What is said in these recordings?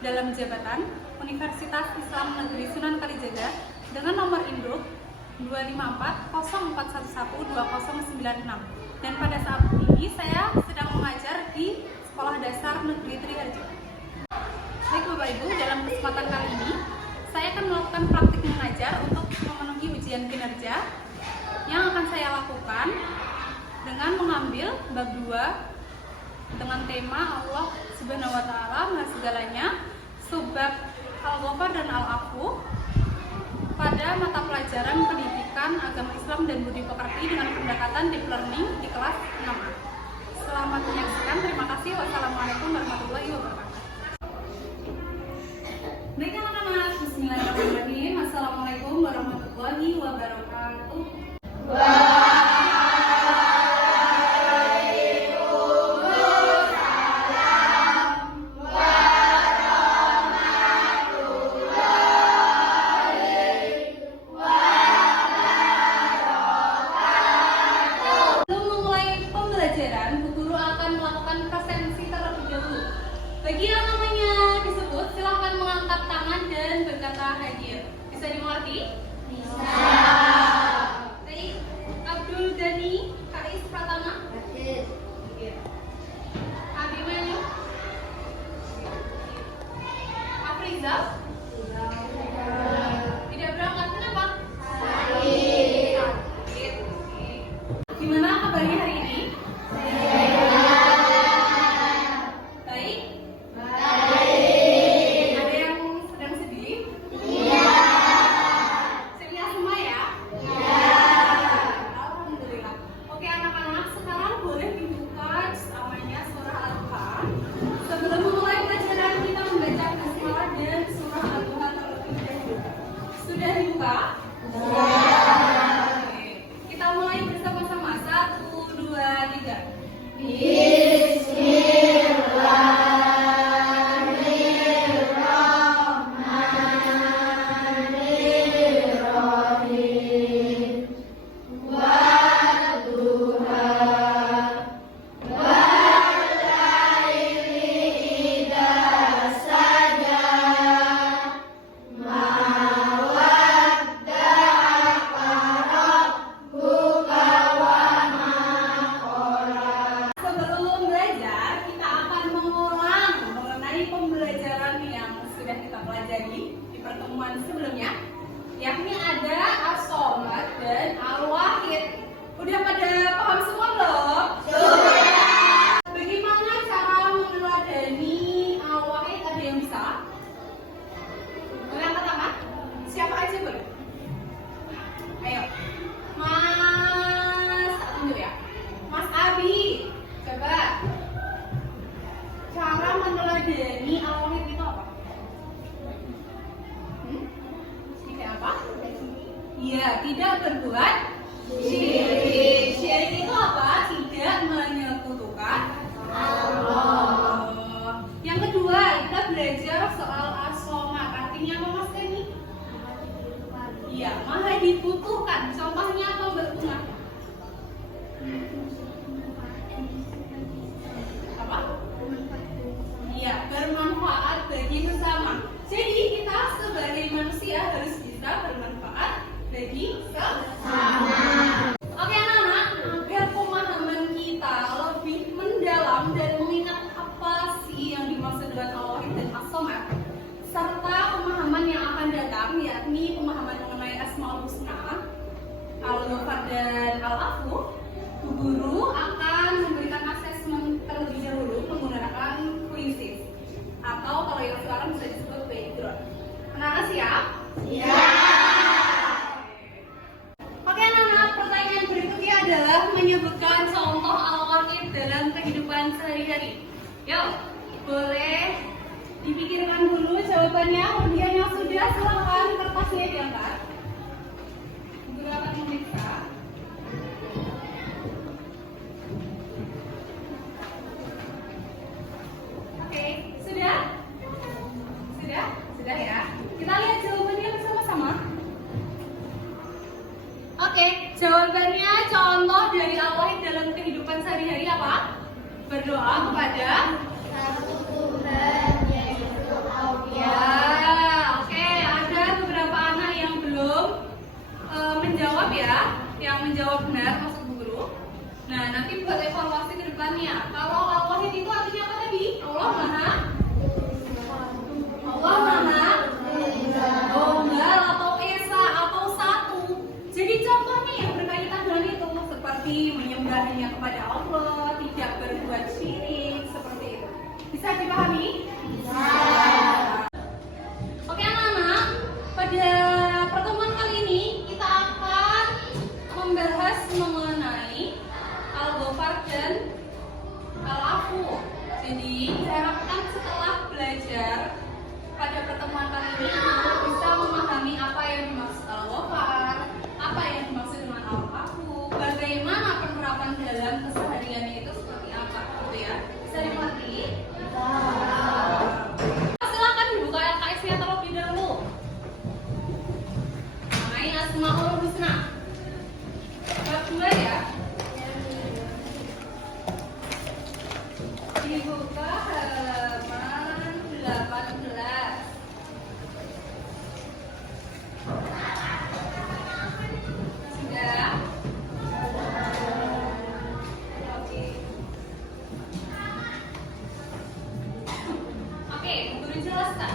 dalam jabatan Universitas Islam Negeri Sunan Kalijaga dengan nomor induk 25404112096. Dan pada saat ini saya sedang mengajar di Sekolah Dasar Negeri Triharjo. Baik Bapak Ibu, dalam kesempatan kali ini saya akan melakukan praktik mengajar untuk memenuhi ujian kinerja yang akan saya lakukan dengan mengambil bab 2 dengan tema Allah Subhanahu wa Ta'ala Maha Segalanya, subbab Al-Ghafar dan Al-Afu pada mata pelajaran Pendidikan Agama Islam dan Budi Pekerti dengan pendekatan deep learning di kelas 6A. Selamat menyaksikan, terima kasih. Wassalamualaikum warahmatullahi wabarakatuh. Baik anak-anak, bismillahirrahmanirrahim. Assalamualaikum warahmatullahi wabarakatuh. Bagi yang namanya disebut, silahkan mengangkat tangan dan berkata hadir. Bisa dimengerti? Bisa. Baik, Abdul Ghani, Kais Pratama. Hadir. Abimanyu. Afrizal. Tidak berangkat, kenapa? Sakit. Gimana kabarnya hari ini? Sudah dibuka? Oke. Kita mulai bersama-sama. 1, 2, 3. Di pertemuan sebelumnya, yakni ada as-somad dan al-wahid. Udah pada paham semua belum? Sudah. Bagaimana cara meneladani al-wahid? Ada yang bisa? Boleh angkat tangan? Siapa aja boleh? Ayo, Mas, tunjuk ya. Mas Abi, coba. Cara meneladani al-wahid itu apa? Iya, tidak berbuat syirik. Syirik itu apa? Tidak menyekutukan Allah. Yang kedua, kita belajar soal as-somad. Artinya apa Mas Deni? Iya, maha dibutuhkan. Contohnya apa berbunga? Apa? Iya, bermanfaat bagi sesama. Jadi kita sebagai manusia harus bisa bermanfaat bagi sesama. Oke anak-anak, agar pemahaman kita lebih mendalam dan mengingat apa sih yang dimaksud dengan al-wahid dan as-somad, serta pemahaman yang akan datang, yakni pemahaman mengenai asmaul husna, al-ghafar dan al-afu, Bu Guru akan memberikan asesmen terlebih dahulu menggunakan kuisis, atau kalau yang sekarang bisa disebut background. Anak-anak siap? Iya. Oke anak-anak, pertanyaan berikutnya adalah menyebutkan contoh al-wahid dalam kehidupan sehari-hari. Yuk, boleh dipikirkan dulu jawabannya. Kemudian yang sudah, silakan kertasnya diangkat. Guru akan memeriksa. Oke, sudah? Sudah ya. Kita lihat jawabannya bersama-sama. Oke, jawabannya contoh dari al-wahid dalam kehidupan sehari-hari apa? Berdoa kepada satu Tuhan, yaitu Allah. menjawab benar maksud Bu Guru. Nah, nanti buat evaluasi ke depannya. Kalau Al-Wahid itu artinya apa tadi? Allah Maha Tunggal atau Esa atau satu. Jadi contohnya yang berkaitan dengan itu seperti menyembahnya kepada Allah, tidak berbuat syirik, seperti itu. Bisa dipahami? Bisa. Oke anak-anak, pada pertemuan kali ini kita akan membahas mengenai Al-Ghafar dan Al-Afu. Jadi diharapkan setelah belajar pada pertemuan kali ini bisa memahami apa yang dimaksud Al-Ghafar, apa yang dimaksud dengan Al-Afu, bagaimana penerapan dalam kesehariannya itu seperti apa, gitu ya. Bisa dimengerti? Silakan dibuka LKS-nya terlebih dahulu. Mengenai Asmaul Husna. Bab 2 ya. Dibuka halaman 18. Sudah? Oke. Oke, guru jelaskan.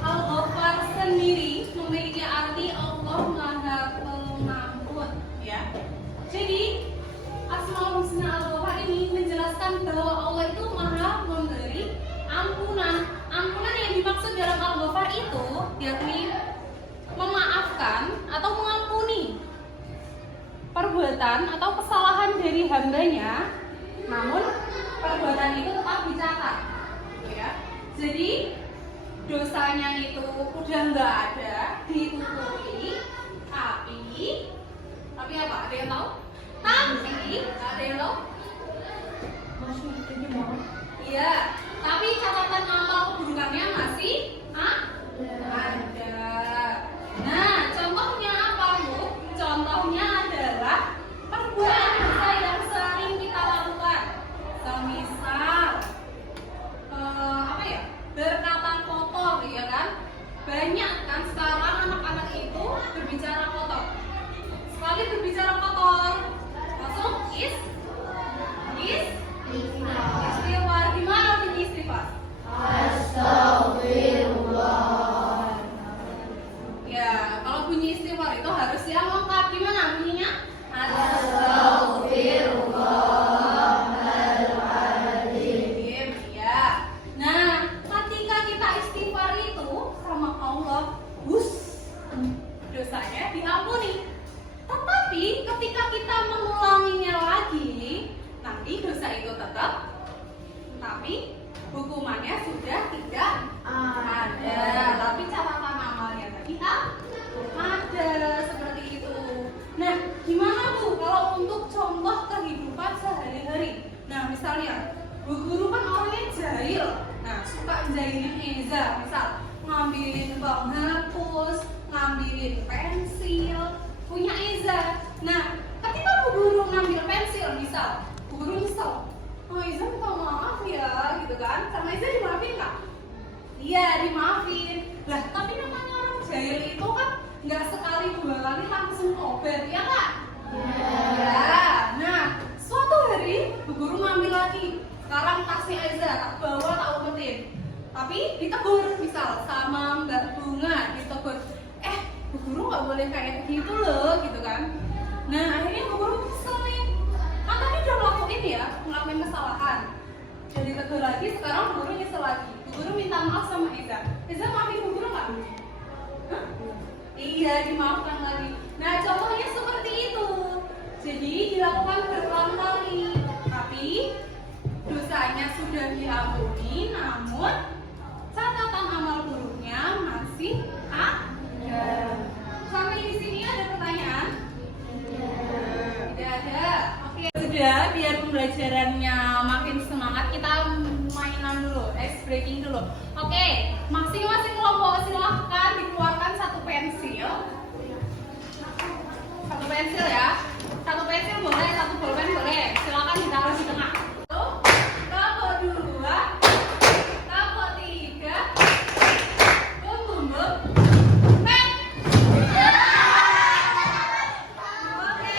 Al-Ghafar sendiri memiliki arti Allah Maha Pengampun, ya. Jadi Asmaul Husna Al-Ghafar ini menjelaskan bahwa Allah itu Maha memberi ampunan. Ampunan yang dimaksud dalam Al-Ghafar itu yakni memaafkan atau mengampuni perbuatan atau kesalahan dari hambanya, namun perbuatan itu tetap dicatat, ya. Jadi dosanya itu udah nggak ada, ditutupi, tapi apa? Ada yang tahu? Tapi ada yang tahu? Iya, tapi catatan amal keburukannya masih ada. Nah, contohnya apa, Bu? Contohnya adalah perbuatan dosa yang sering kita lakukan. Semisal apa ya? Berkata kotor, ya kan? Banyak kan sekarang anak-anak itu berbicara kotor. Sekali berbicara kotor, langsung istighfar. Gimana bunyi istighfar? Astagfirullah. Ya, kalau bunyi istighfar itu harus yang lengkap. Gimana bunyinya? Astagfirullahaladzim. Ya. Nah, ketika kita istighfar itu sama Allah, dosanya diampuni. Tetapi ketika kita mengulanginya lagi, nanti dosa itu tetap, tapi hukumannya sudah tidak ada. Tapi catatan amalnya tadi ada, seperti itu. Nah, gimana Bu kalau untuk contoh kehidupan sehari-hari? Nah, misalnya Bu Guru kan orangnya jahil. Nah, suka jahilin Eza, misal ngambilin penghapus, ngambilin pensil, punya Eza. Nah, ketika Bu Guru ngambil pensil, misal Bu Guru nyesel, oh Eza minta maaf ya, gitu kan? Sama Eza dimaafin nggak? Iya, dimaafin. Lah, tapi namanya orang jahil itu kan nggak sekali dua kali langsung tobat, ya Kak? Ya. Nah, suatu hari Bu Guru ngambil lagi. Sekarang tasnya Eza tak bawa, tak umpetin. Tapi ditegur, misal sama Mbak Bunga ditegur. Bu Guru nggak boleh kayak gitu loh, gitu kan? Nah, akhirnya Bu Guru kesel nih. Kan tadi udah ngelakuin kesalahan. Jadi tegur lagi, sekarang Bu Guru nyesel lagi. Bu Guru minta maaf sama Eza. Eza maafin Bu Guru nggak? Iya, dimaafkan lagi. Nah, contohnya seperti itu. Jadi dilakukan berulang kali, tapi dosanya sudah diampuni, namun catatan amal buruknya masih ada. Sampai di sini ada pertanyaan? Tidak ada. Oke, sudah. Biar pembelajarannya makin semangat, kita mainan dulu, ice breaking dulu. Oke, masing-masing kelompok silahkan dikeluarkan satu pensil. Satu pensil ya. Satu pensil boleh, satu bolpen boleh. Silakan ditaruh di tengah. Kelompok 2, kelompok 3, bum. Pen. Oke.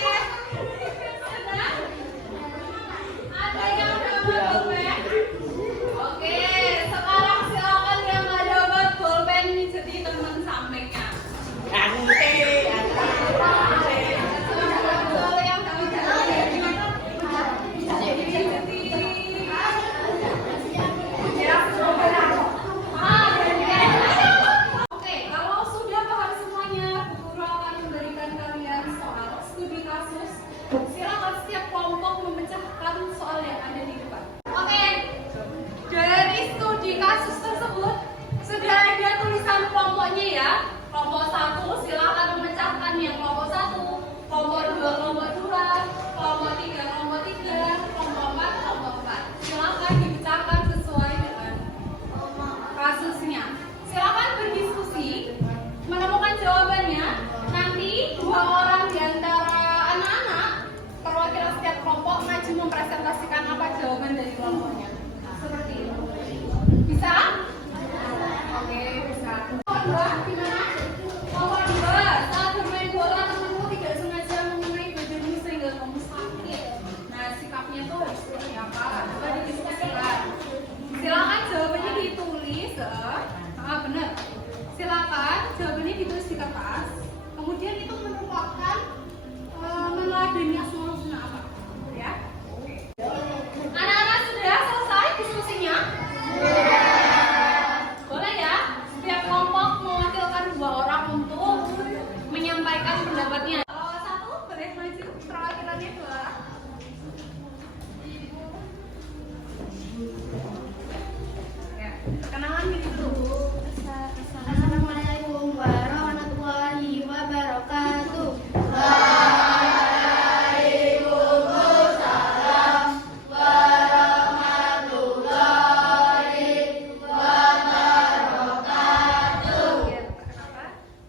ditulis di kertas, kemudian itu merupakan meneladani asmaul husna apa? Ya. Anak-anak sudah selesai diskusinya? Boleh ya? Setiap kelompok mewakilkan 2 orang untuk menyampaikan pendapatnya. Kalau satu boleh maju perwakilannya 2. Ya, kenalan diri dulu. Assalamualaikum warahmatullahi wabarakatuh.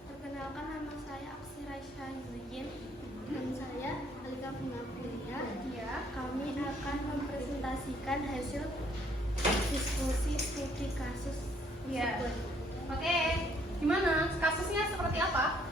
Perkenalkan, nama saya Aksira Syahzudin dan saya Alika Bunga Kuliah. Kami akan mempresentasikan hasil diskusi studi kasus tersebut. Oke, gimana? Kasusnya seperti apa?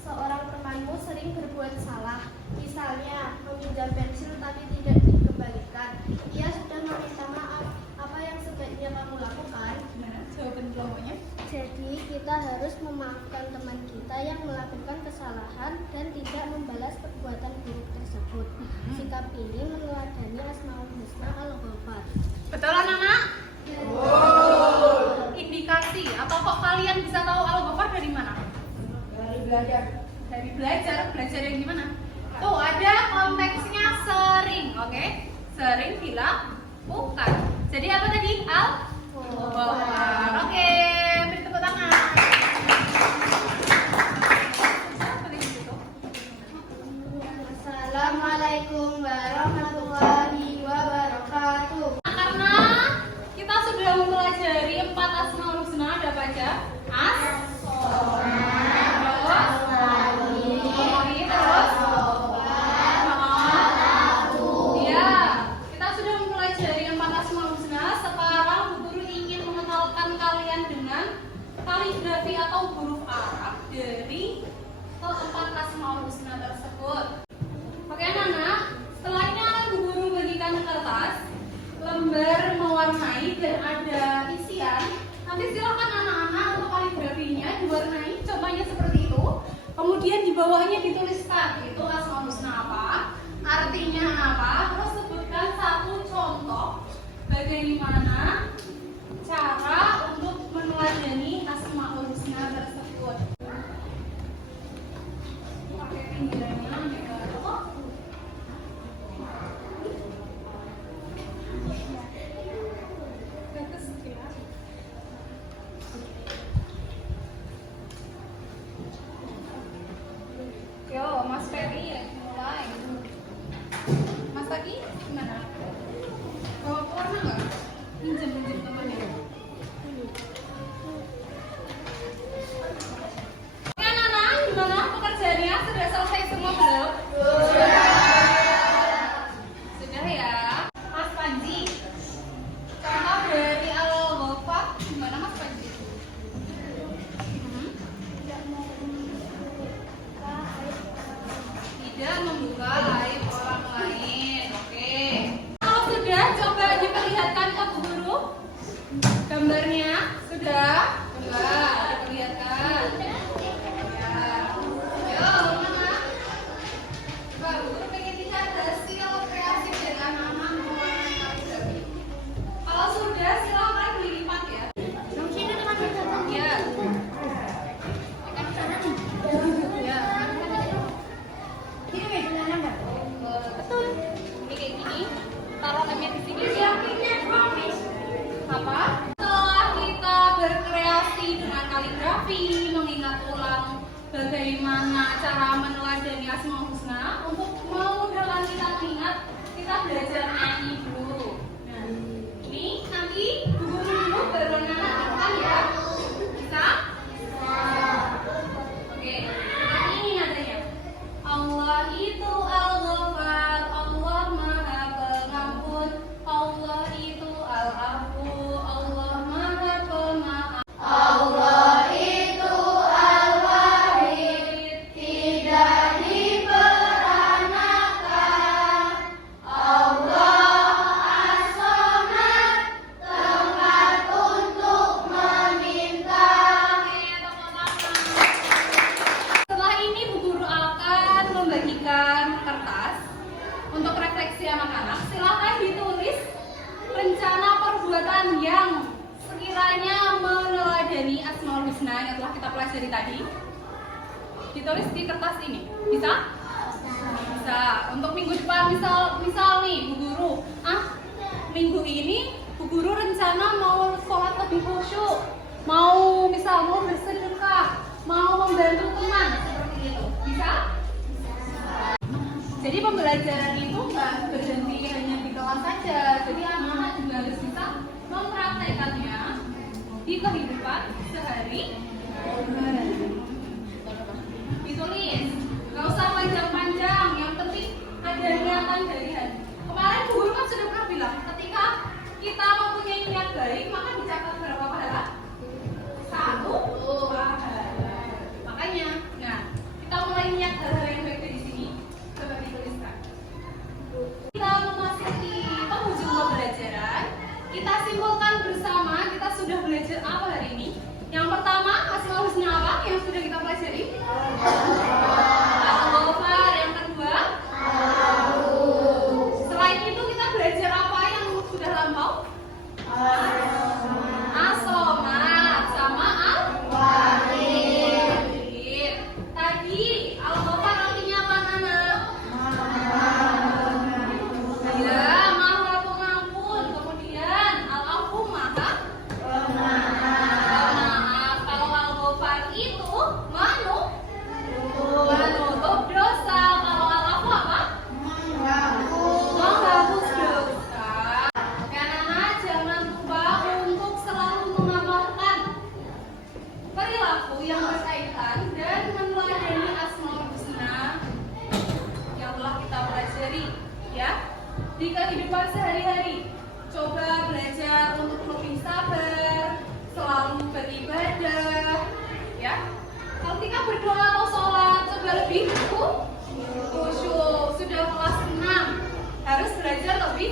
Seorang temanmu sering berbuat salah, misalnya meminjam pensil tapi tidak dikembalikan. Ia sudah meminta maaf. Apa yang sebaiknya kamu lakukan? Gimana? Jawaban kelompoknya? Jadi kita harus memaafkan teman kita yang melakukan kesalahan dan tidak membalas perbuatan buruk tersebut. Sikap ini meneladani Asmaul Husna Al-Ghafar. Betul anak-anak? Indikasi atau kok kalian bisa tahu Al-Ghafar dari mana? Dari belajar. Dari belajar. Belajar yang gimana? Tuh ada konteksnya sering, oke? Sering dilakukan. Jadi apa tadi? Al-Ghafar. Oke, beri tepuk tangan. Assalamualaikum warahmatullahi wabarakatuh. Karena kita sudah mempelajari 4 Asmaul Husna, ada apa aja? Kita sudah mempelajari 4 Asmaul Husna. Sekarang Bu Guru ingin mengenalkan kalian dengan kaligrafi atau huruf Arab dari keempat Asmaul Husna tersebut. Oke anak-anak, setelah ini akan Bu Guru bagikan kertas, lembar mewarnai dan ada isian. Nanti silakan anak-anak untuk kaligrafinya diwarnai, contohnya seperti itu. Kemudian di bawahnya dituliskan itu Asmaul Husna apa, artinya apa, terus sebutkan satu contoh bagaimana cara untuk meneladani Asmaul Husna tersebut. Pakai pinggirannya ya. Yo, Mas Ferry ya, mulai. Mas Tagi, gimana? Bawa warna nggak? Minjem temannya. Oke anak-anak, gimana pekerjaannya? Sudah selesai semua belum? Sudah ya. Mas Panji, contoh dari Al-Ghafar gimana Mas Panji? Tidak membuka aib orang lain. Oke. Kalau sudah, coba diperlihatkan ke Bu Guru. Gambarnya sudah? Coba diperlihatkan. Ya. Ayo, mana? Coba Bu Guru pengen lihat hasil kreatif dari anak-anak mewarnai kaligrafi. Kalau sudah, silakan dilipat ya. Ya. Betul. Ini kayak gini. Taruh lemnya di sini. Apa? Setelah kita berkreasi dengan kaligrafi, mengingat ulang bagaimana cara meneladani Asmaul Husna, untuk memudahkan kita mengingat, kita belajar nyanyi dulu. Nah, ini nanti dulu baru anak-anak ya. Bisa? Oke. Ini nadanya. Allah itu Al-Ghafar, Allah Maha Pengampun. Allah itu Al-Afu, Allah Maha Pemaaf. Allah itu Al-Wahid, tidak diperanakan. Allah pelajari tadi? Ditulis di kertas ini. Bisa? Bisa. Untuk minggu depan misal nih Bu Guru, minggu ini Bu Guru rencana mau sholat lebih khusyuk, mau bersedekah, mau membantu teman seperti itu. Bisa? Jadi pembelajaran itu nggak berhenti hanya di kelas saja. Jadi anak-anak juga harus bisa mempraktekannya di kehidupan sehari-hari. Ditulis, nggak usah panjang-panjang. Yang penting ada niatan dari hati. Kemarin Bu Guru kan sudah pernah bilang, ketika kita mempunyai niat baik, maka dicatat berapa pahala? 1 pahala. Makanya, kita mulai niat hal-hal yang baik di sini. Coba dituliskan. Kita memasuki penghujung pembelajaran. Kita simpulkan bersama. Kita sudah belajar apa hari ini? Yang pertama, asmaul husna apa yang sudah kita pelajari? Al-Ghafar. Yang kedua, selain itu kita belajar apa yang sudah lampau? As-Somad sama Al-Wahid. Tadi Al-Ghafar artinya apa, Nana? Ya, Maha Pengampun. Kemudian Al-Afu Maha Pemaaf. Kalau Al-Ghafar itu menutup dosa. Kalau Al-Afu apa? Menghapus dosa. Karena jangan lupa untuk selalu mengamalkan perilaku yang berkaitan dan meneladani asmaul husna yang telah kita pelajari, ya, di kehidupan sehari-hari. Coba belajar untuk lebih sabar, selalu beribadah, ya. Ketika berdoa atau sholat, coba lebih khusyuk. Sudah kelas 6, harus belajar lebih